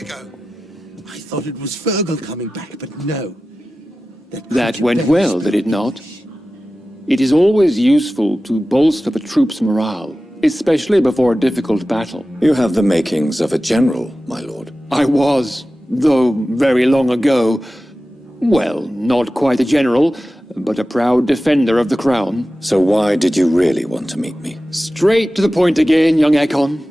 Ago. I thought it was Fergal coming back, but no. That went well, did it not? It is always useful to bolster the troops' morale, especially before a difficult battle. You have the makings of a general, my lord. I was, though very long ago. Well, not quite a general, but a proud defender of the crown. So why did you really want to meet me? Straight to the point again, young Ekon.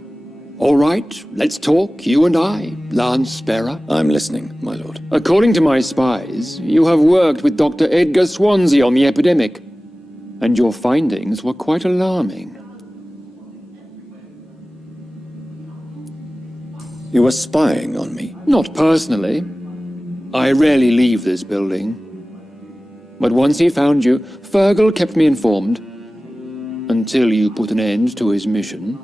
All right, let's talk, you and I, Lance Sparrow. I'm listening, my lord. According to my spies, you have worked with Dr. Edgar Swansea on the epidemic, and your findings were quite alarming. You were spying on me? Not personally. I rarely leave this building. But once he found you, Fergal kept me informed, until you put an end to his mission.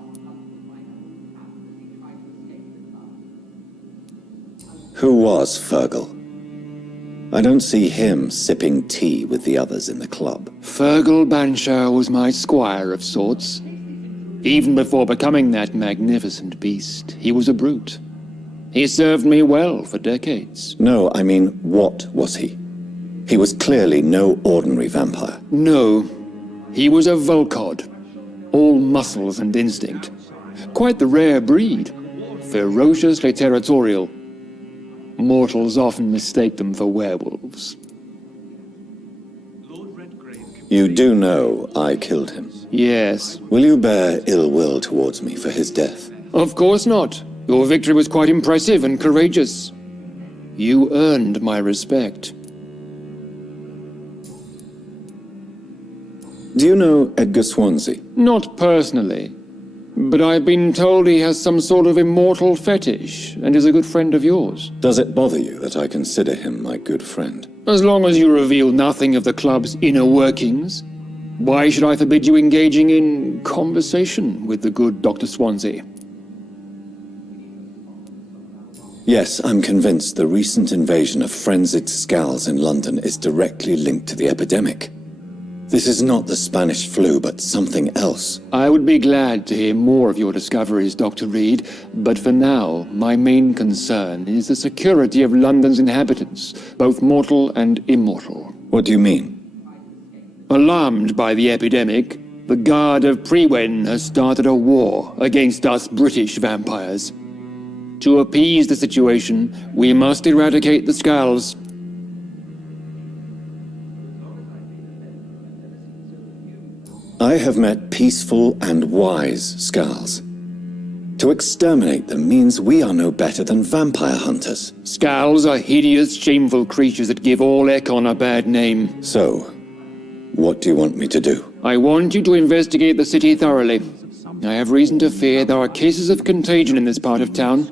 Who was Fergal? I don't see him sipping tea with the others in the club. Fergal Banshire was my squire of sorts. Even before becoming that magnificent beast, he was a brute. He served me well for decades. No, I mean, what was he? He was clearly no ordinary vampire. No, he was a Volcod, all muscles and instinct. Quite the rare breed, ferociously territorial. Mortals often mistake them for werewolves. You do know I killed him? Yes. Will you bear ill will towards me for his death? Of course not. Your victory was quite impressive and courageous. You earned my respect. Do you know Edgar Swansea? Not personally, but I've been told he has some sort of immortal fetish and is a good friend of yours. Does it bother you that I consider him my good friend? As long as you reveal nothing of the club's inner workings, why should I forbid you engaging in conversation with the good Dr. Swansea? Yes, I'm convinced the recent invasion of frenzied Skulls in London is directly linked to the epidemic. This is not the Spanish flu, but something else. I would be glad to hear more of your discoveries, Dr. Reed, but for now, my main concern is the security of London's inhabitants, both mortal and immortal. What do you mean? Alarmed by the epidemic, the Guard of Prewen has started a war against us British vampires. To appease the situation, we must eradicate the Skulls. I have met peaceful and wise Skulls. To exterminate them means we are no better than vampire hunters. Skulls are hideous, shameful creatures that give all Ekon a bad name. So, what do you want me to do? I want you to investigate the city thoroughly. I have reason to fear there are cases of contagion in this part of town.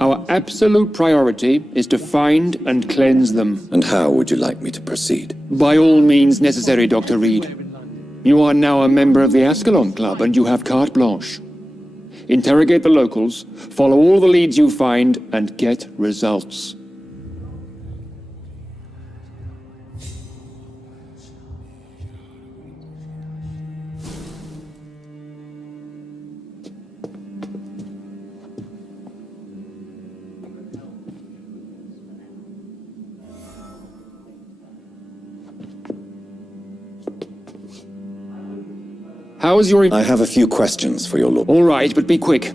Our absolute priority is to find and cleanse them. And how would you like me to proceed? By all means necessary, Dr. Reed. You are now a member of the Ascalon Club, and you have carte blanche. Interrogate the locals, follow all the leads you find, and get results. How is your... I have a few questions for your lord. All right, but be quick.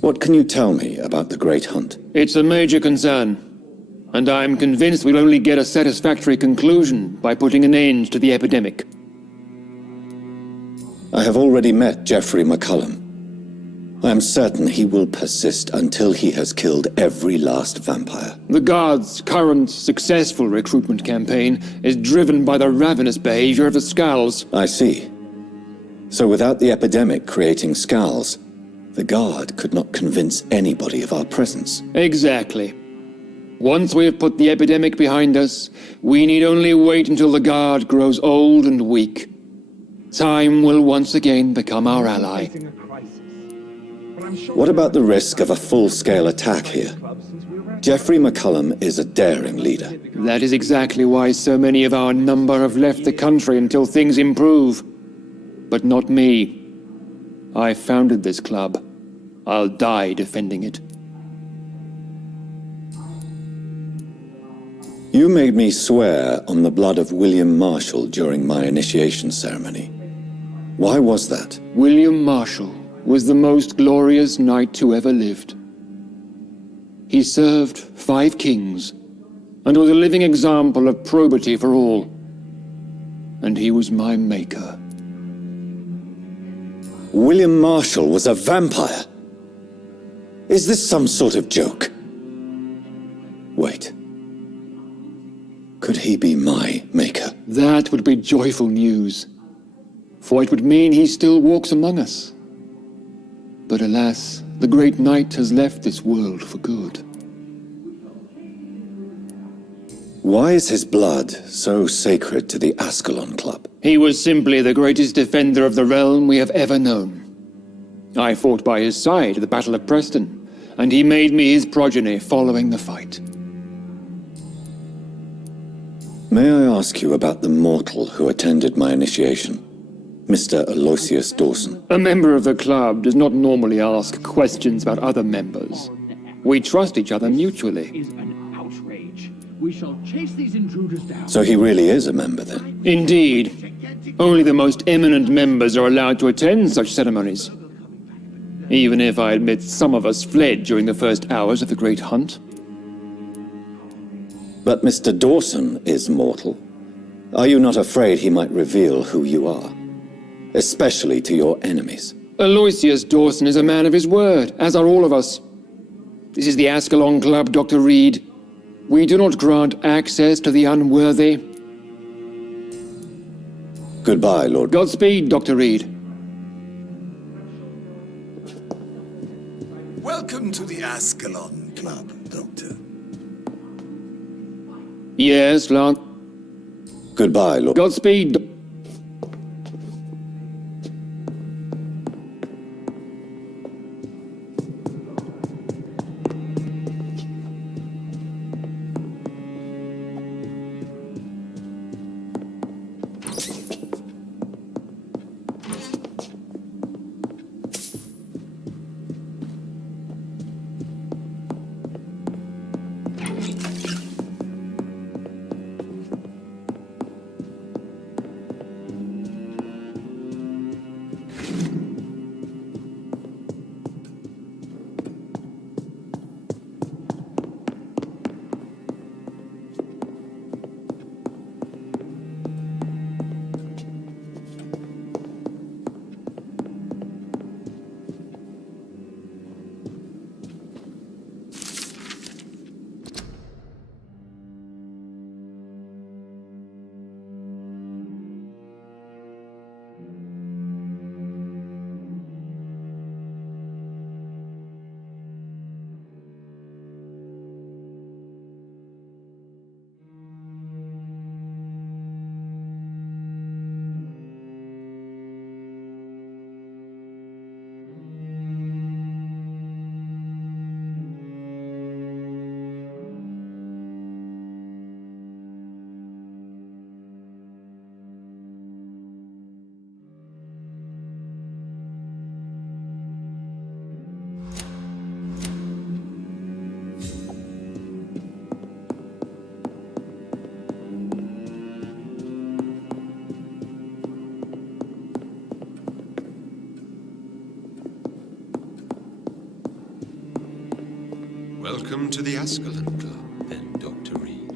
What can you tell me about the Great Hunt? It's a major concern, and I'm convinced we'll only get a satisfactory conclusion by putting an end to the epidemic. I have already met Geoffrey McCullum. I am certain he will persist until he has killed every last vampire. The Guard's current successful recruitment campaign is driven by the ravenous behavior of the Skulls. I see. So without the epidemic creating Skulls, the Guard could not convince anybody of our presence. Exactly. Once we have put the epidemic behind us, we need only wait until the Guard grows old and weak. Time will once again become our ally. What about the risk of a full-scale attack here? Geoffrey McCullum is a daring leader. That is exactly why so many of our number have left the country until things improve. But not me. I founded this club. I'll die defending it. You made me swear on the blood of William Marshall during my initiation ceremony. Why was that? William Marshall was the most glorious knight who ever lived. He served 5 kings, and was a living example of probity for all. And he was my maker. William Marshall was a vampire? Is this some sort of joke? Wait. Could he be my maker? That would be joyful news, for it would mean he still walks among us. But alas, the great knight has left this world for good. Why is his blood so sacred to the Ascalon Club? He was simply the greatest defender of the realm we have ever known. I fought by his side at the Battle of Preston, and he made me his progeny following the fight. May I ask you about the mortal who attended my initiation? Mr. Aloysius Dawson. A member of the club does not normally ask questions about other members. We trust each other mutually. Is an outrage. We shall chase these intruders down. So he really is a member then? Indeed. Only the most eminent members are allowed to attend such ceremonies. Even if I admit some of us fled during the first hours of the Great Hunt. But Mr. Dawson is mortal. Are you not afraid he might reveal who you are? Especially to your enemies. Aloysius Dawson is a man of his word, as are all of us. This is the Ascalon Club, Dr. Reed. We do not grant access to the unworthy. Goodbye, Lord. Godspeed, Dr. Reed. Welcome to the Ascalon Club, Doctor. Yes, Lord. Goodbye, Lord. Godspeed. Welcome to the Ascalon Club, then, Dr. Reed.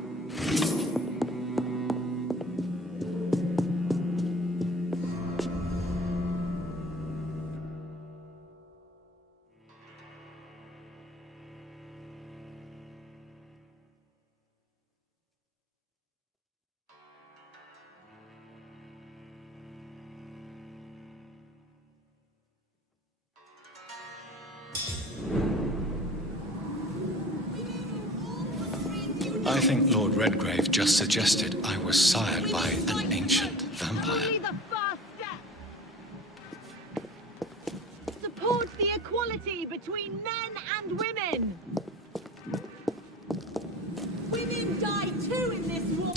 I think Lord Redgrave just suggested I was sired by an ancient vampire. Only the first step. Support the equality between men and women. Women die too in this war.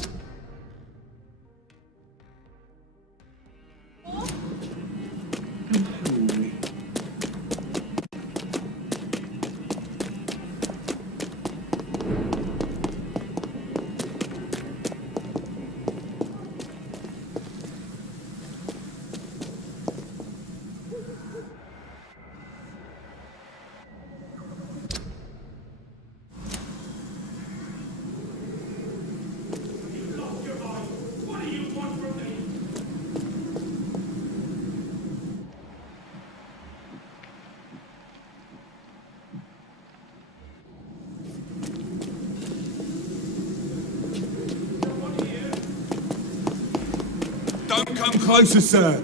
Don't come closer, sir.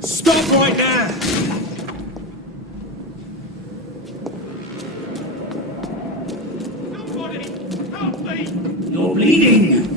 Stop right now! Somebody, help me! You're bleeding!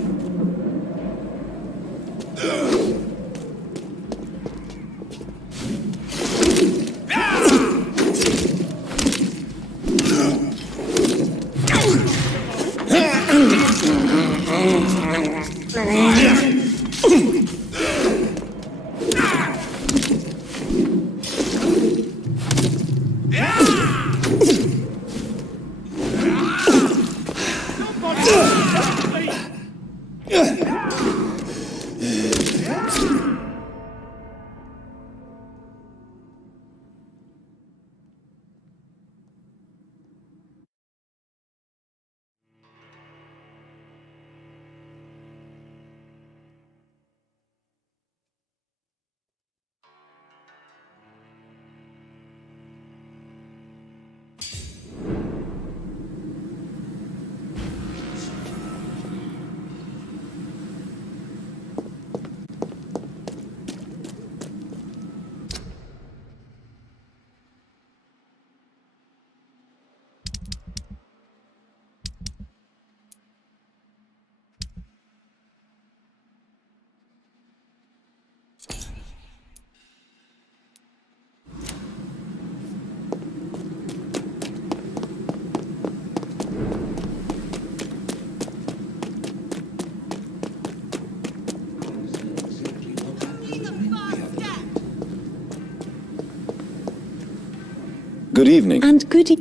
Good evening. And good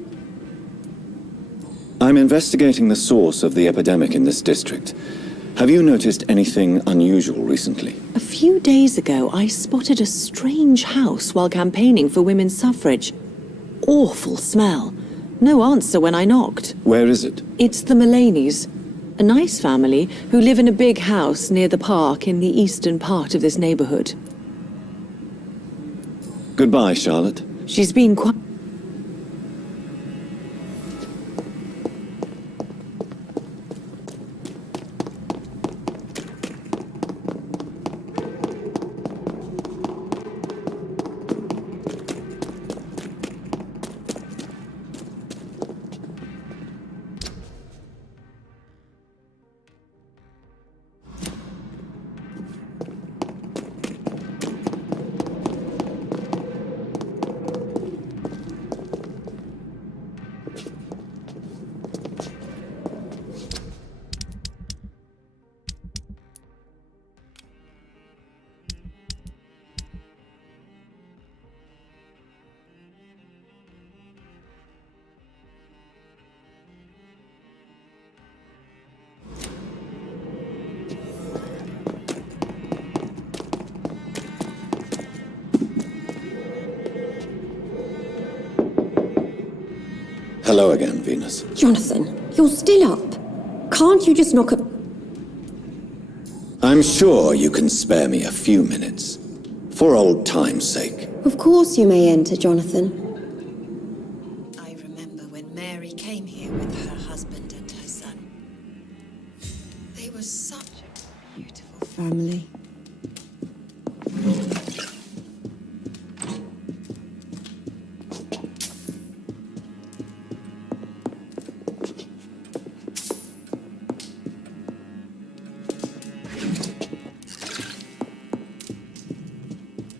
I'm investigating the source of the epidemic in this district. Have you noticed anything unusual recently? A few days ago, I spotted a strange house while campaigning for women's suffrage. Awful smell. No answer when I knocked. Where is it? It's the Mullaneys, a nice family who live in a big house near the park in the eastern part of this neighborhood. Goodbye, Charlotte. She's been quite... Hello again, Venus. Jonathan, you're still up. Can't you just knock a... I'm sure you can spare me a few minutes. For old time's sake. Of course you may enter, Jonathan. I remember when Mary came here with her husband and her son. They were such a beautiful Family.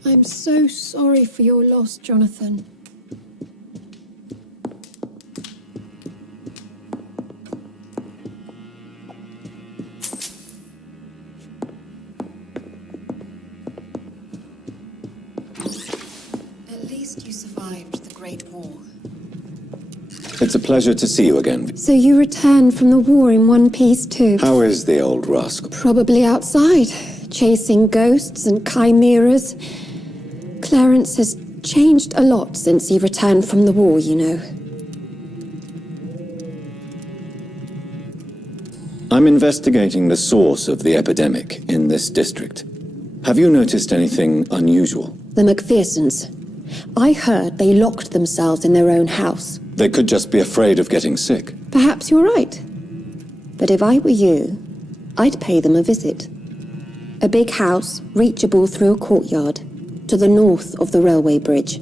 I'm so sorry for your loss, Jonathan. At least you survived the Great War. It's a pleasure to see you again. So you returned from the war in one piece too? How is the old rascal? Probably outside, chasing ghosts and chimeras. Clarence has changed a lot since he returned from the war, you know. I'm investigating the source of the epidemic in this district. Have you noticed anything unusual? The McPhersons. I heard they locked themselves in their own house. They could just be afraid of getting sick. Perhaps you're right. But if I were you, I'd pay them a visit. A big house, reachable through a courtyard, to the north of the railway bridge.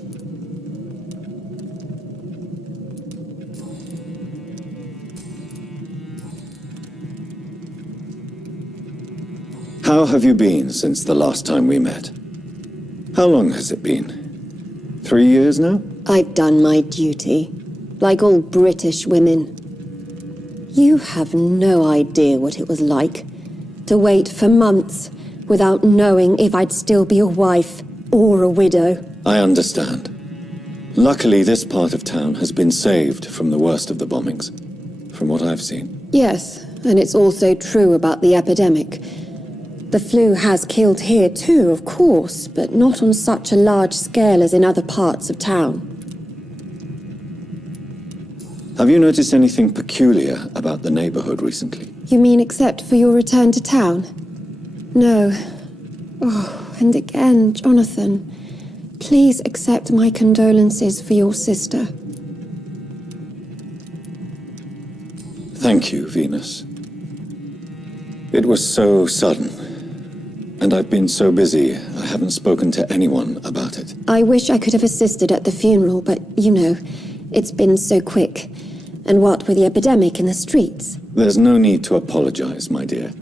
How have you been since the last time we met? How long has it been? 3 years now? I've done my duty, like all British women. You have no idea what it was like to wait for months without knowing if I'd still be a wife or a widow. I understand. Luckily, this part of town has been saved from the worst of the bombings, from what I've seen. Yes, and it's also true about the epidemic. The flu has killed here too, of course, but not on such a large scale as in other parts of town. Have you noticed anything peculiar about the neighborhood recently? You mean except for your return to town? No. Oh, and again, Jonathan, please accept my condolences for your sister. Thank you, Venus. It was so sudden, and I've been so busy, I haven't spoken to anyone about it. I wish I could have assisted at the funeral, but, you know, it's been so quick. And what with the epidemic in the streets? There's no need to apologize, my dear.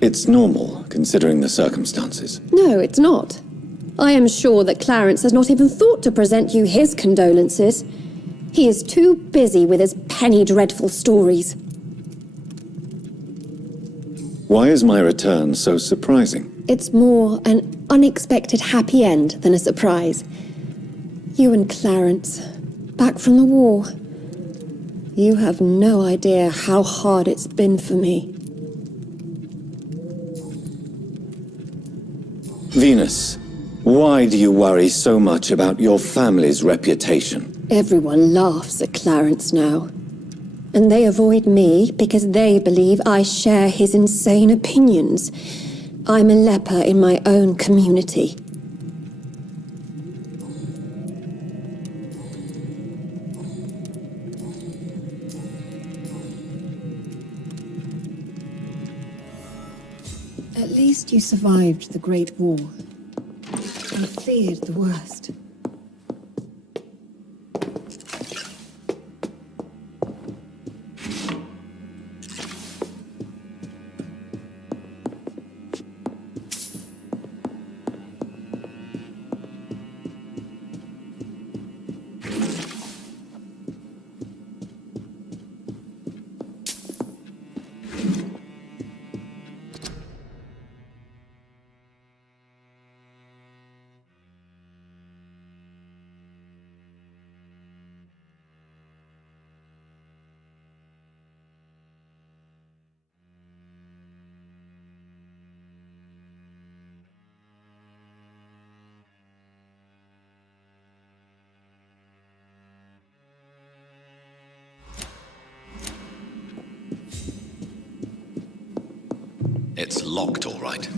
It's normal, considering the circumstances. No, it's not. I am sure that Clarence has not even thought to present you his condolences. He is too busy with his penny dreadful stories. Why is my return so surprising? It's more an unexpected happy end than a surprise. You and Clarence, back from the war. You have no idea how hard it's been for me. Venus, why do you worry so much about your family's reputation? Everyone laughs at Clarence now. And they avoid me because they believe I share his insane opinions. I'm a leper in my own community. At least you survived the Great War. I feared the worst. It's locked, all right.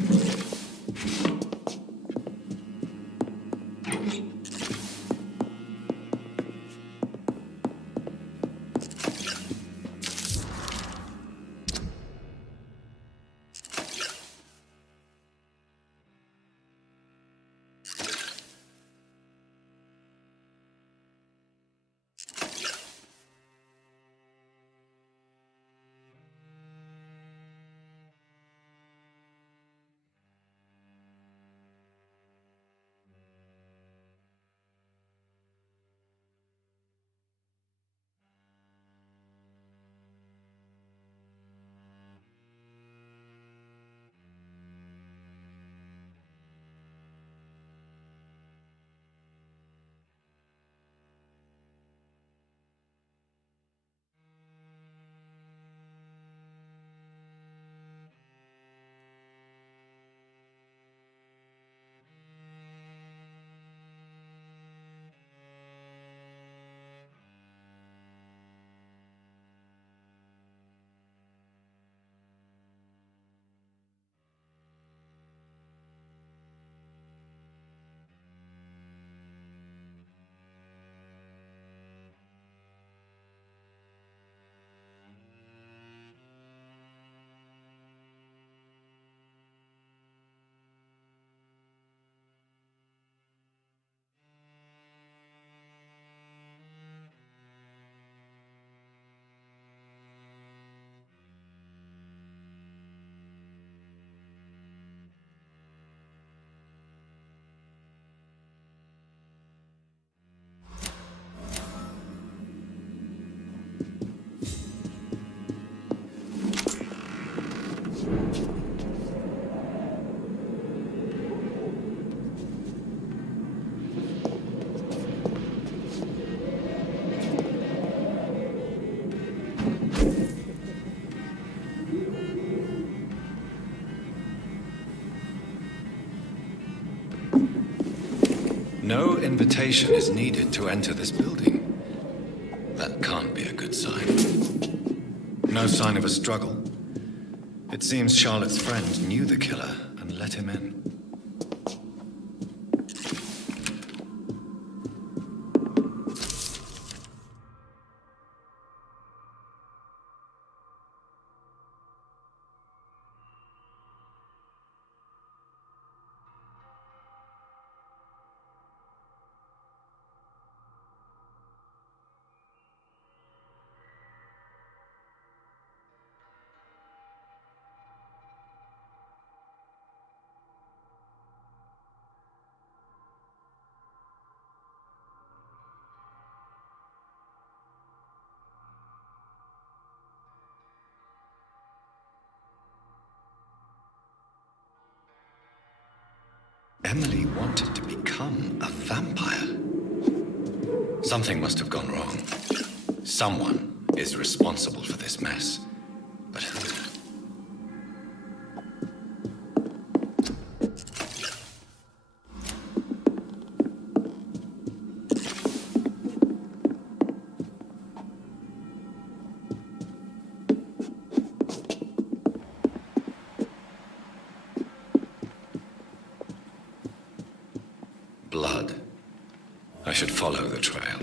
No invitation is needed to enter this building. That can't be a good sign. No sign of a struggle. It seems Charlotte's friend knew the killer and let him in. Emily wanted to become a vampire. Something must have gone wrong. Someone is responsible for this mess. But who? Blood. I should follow the trail.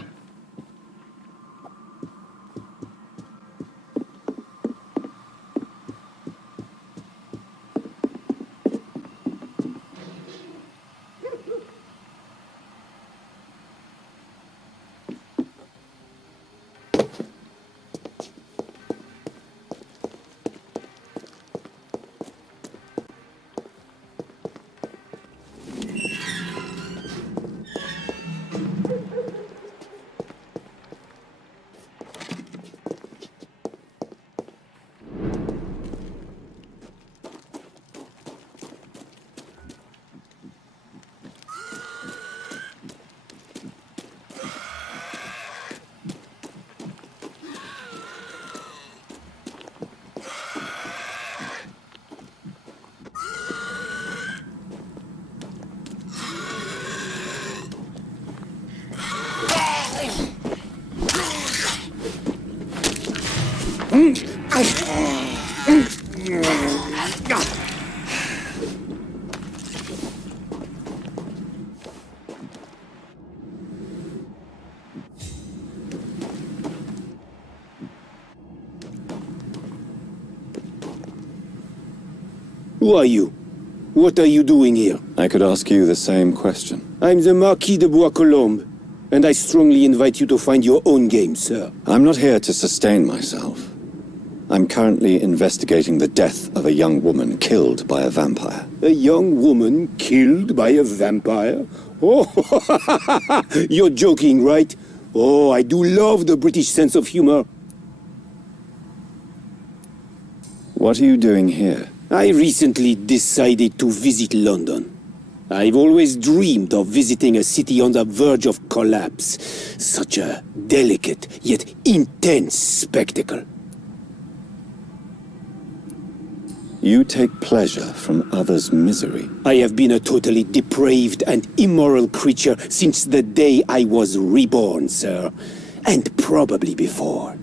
Who are you? What are you doing here? I could ask you the same question. I'm the Marquis de Bois-Colombes, and I strongly invite you to find your own game, sir. I'm not here to sustain myself. I'm currently investigating the death of a young woman killed by a vampire. A young woman killed by a vampire? Oh, you're joking, right? Oh, I do love the British sense of humor. What are you doing here? I recently decided to visit London. I've always dreamed of visiting a city on the verge of collapse. Such a delicate yet intense spectacle. You take pleasure from others' misery. I have been a totally depraved and immoral creature since the day I was reborn, sir. And probably before.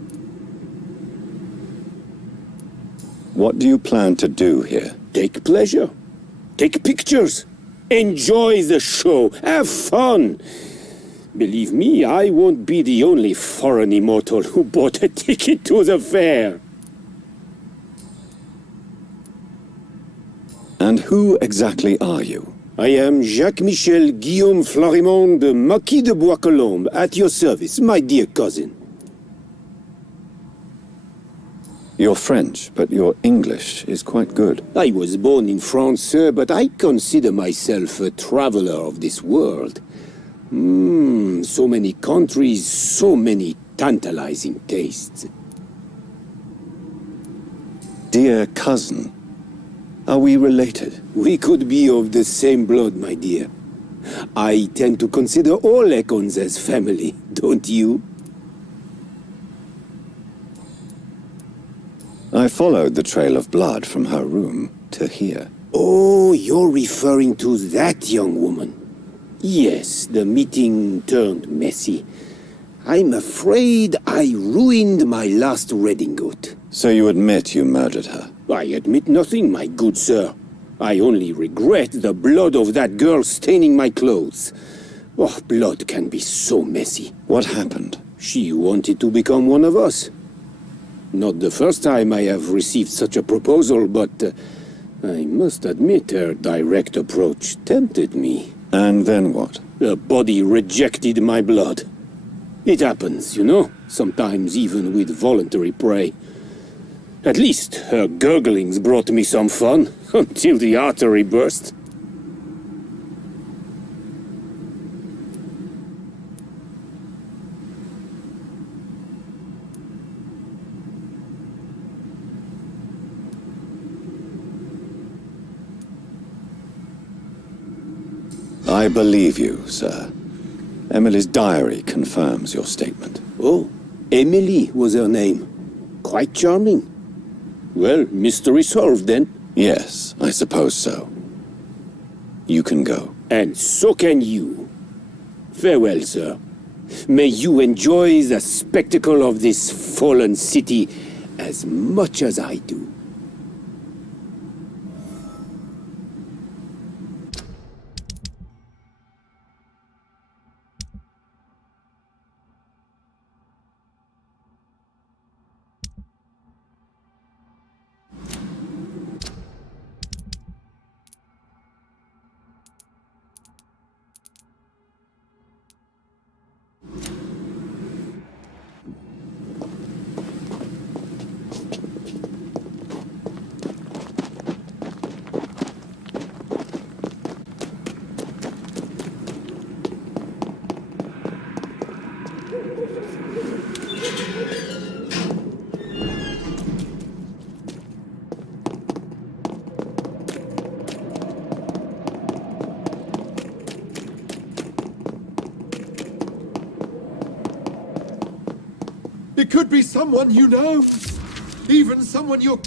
What do you plan to do here? Take pleasure. Take pictures. Enjoy the show. Have fun. Believe me, I won't be the only foreign immortal who bought a ticket to the fair. And who exactly are you? I am Jacques-Michel Guillaume Florimond de Marquis de Bois-Colombes, at your service, my dear cousin. You're French, but your English is quite good. I was born in France, sir, but I consider myself a traveler of this world. So many countries, so many tantalizing tastes. Dear cousin, are we related? We could be of the same blood, my dear. I tend to consider all Econs as family, don't you? I followed the trail of blood from her room to here. Oh, you're referring to that young woman. Yes, the meeting turned messy. I'm afraid I ruined my last redingote. So you admit you murdered her? I admit nothing, my good sir. I only regret the blood of that girl staining my clothes. Oh, blood can be so messy. What happened? She wanted to become one of us. Not the first time I have received such a proposal, but I must admit her direct approach tempted me. And then what? Her body rejected my blood. It happens, you know, sometimes even with voluntary prey. At least her gurglings brought me some fun, until the artery burst. I believe you, sir. Emily's diary confirms your statement. Oh, Emily was her name. Quite charming. Well, mystery solved then. Yes, I suppose so. You can go. And so can you. Farewell, sir. May you enjoy the spectacle of this fallen city as much as I do. It could be someone you know. Even someone you're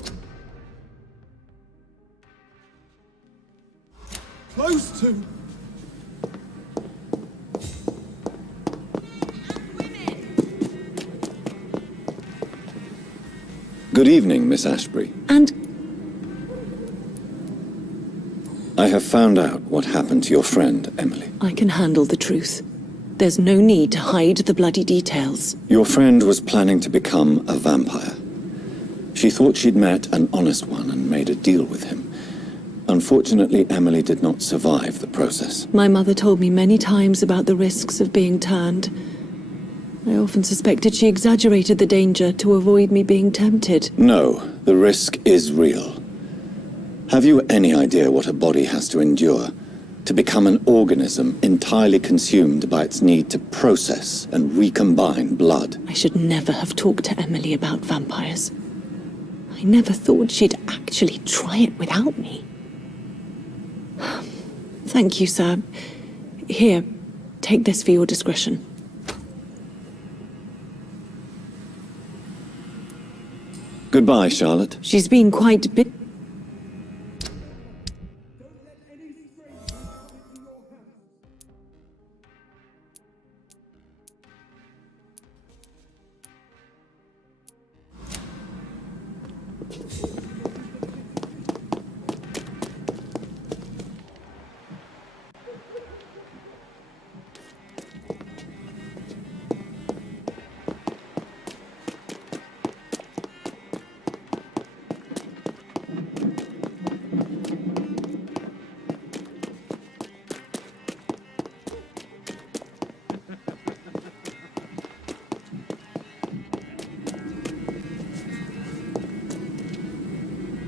close to. Good evening, Miss Ashbury. And I have found out what happened to your friend, Emily. I can handle the truth. There's no need to hide the bloody details. Your friend was planning to become a vampire. She thought she'd met an honest one and made a deal with him. Unfortunately, Emily did not survive the process. My mother told me many times about the risks of being turned. I often suspected she exaggerated the danger to avoid me being tempted. No, the risk is real. Have you any idea what a body has to endure to become an organism entirely consumed by its need to process and recombine blood? I should never have talked to Emily about vampires. I never thought she'd actually try it without me. Thank you, sir. Here, take this for your discretion. Goodbye, Charlotte. She's been quite busy.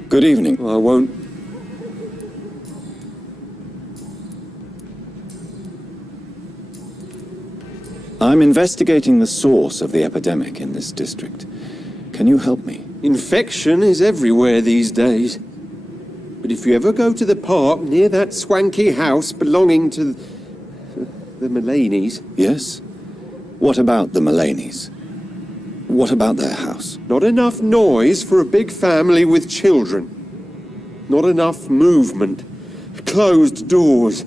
Good evening. I won't. I'm investigating the source of the epidemic in this district. Can you help me? Infection is everywhere these days. But if you ever go to the park near that swanky house belonging to the Mullaneys... Yes? What about the Mullaneys? What about their house? Not enough noise for a big family with children. Not enough movement. Closed doors.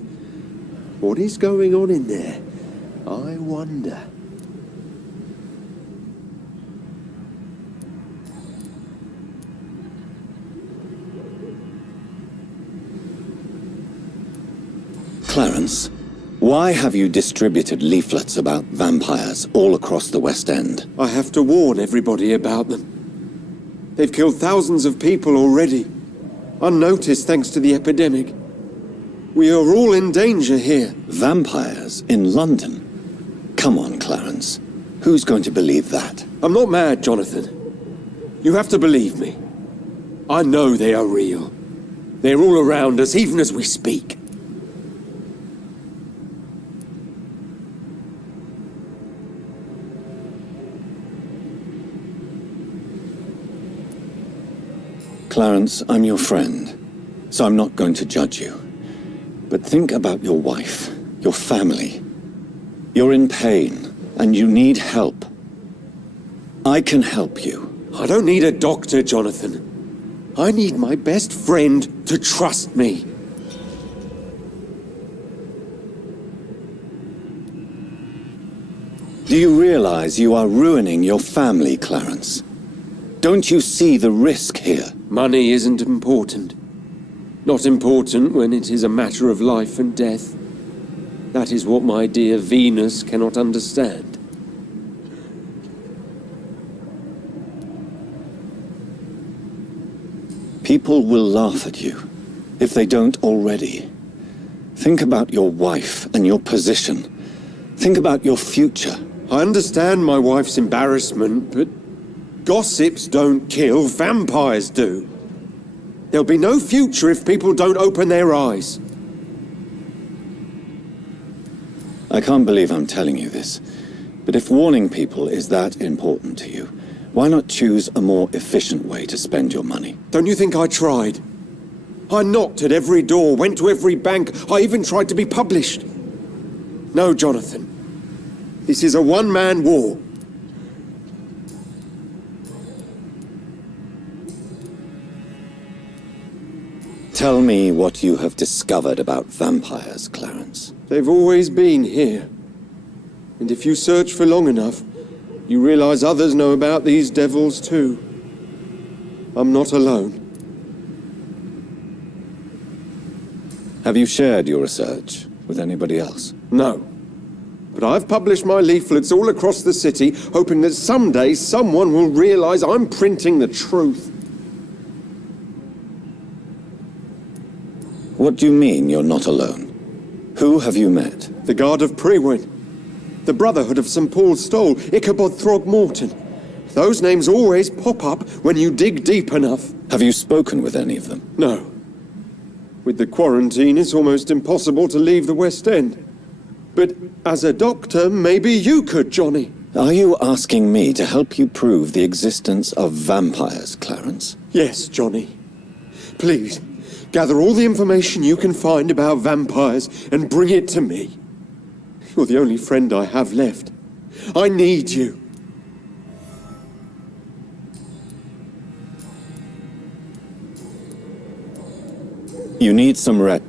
What is going on in there? I wonder. Clarence, why have you distributed leaflets about vampires all across the West End? I have to warn everybody about them. They've killed thousands of people already. Unnoticed thanks to the epidemic. We are all in danger here. Vampires in London? Come on, Clarence. Who's going to believe that? I'm not mad, Jonathan. You have to believe me. I know they are real. They're all around us, even as we speak. Clarence, I'm your friend, so I'm not going to judge you. But think about your wife, your family. You're in pain, and you need help. I can help you. I don't need a doctor, Jonathan. I need my best friend to trust me. Do you realize you are ruining your family, Clarence? Don't you see the risk here? Money isn't important. Not important when it is a matter of life and death. That is what my dear Venus cannot understand. People will laugh at you, if they don't already. Think about your wife and your position. Think about your future. I understand my wife's embarrassment, but gossips don't kill, vampires do. There'll be no future if people don't open their eyes. I can't believe I'm telling you this, but if warning people is that important to you, why not choose a more efficient way to spend your money? Don't you think I tried? I knocked at every door, went to every bank, I even tried to be published. No, Jonathan. This is a one-man war. Tell me what you have discovered about vampires, Clarence. They've always been here. And if you search for long enough, you realize others know about these devils too. I'm not alone. Have you shared your research with anybody else? No. But I've published my leaflets all across the city, hoping that someday someone will realize I'm printing the truth. What do you mean you're not alone? Who have you met? The Guard of Prewin. The Brotherhood of St. Paul's Stole, Ichabod Throgmorton. Those names always pop up when you dig deep enough. Have you spoken with any of them? No. With the quarantine, it's almost impossible to leave the West End. But as a doctor, maybe you could, Johnny. Are you asking me to help you prove the existence of vampires, Clarence? Yes, Johnny. Please, gather all the information you can find about vampires and bring it to me. You're the only friend I have left. I need you. You need some rest.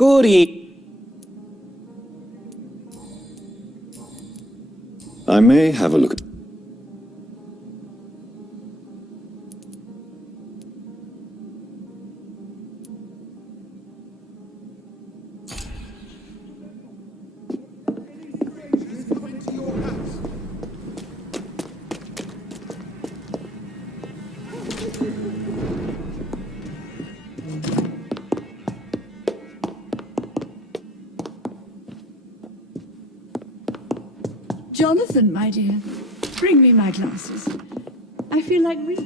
Goody. I may have a look. Jonathan, my dear, bring me my glasses. I feel like we...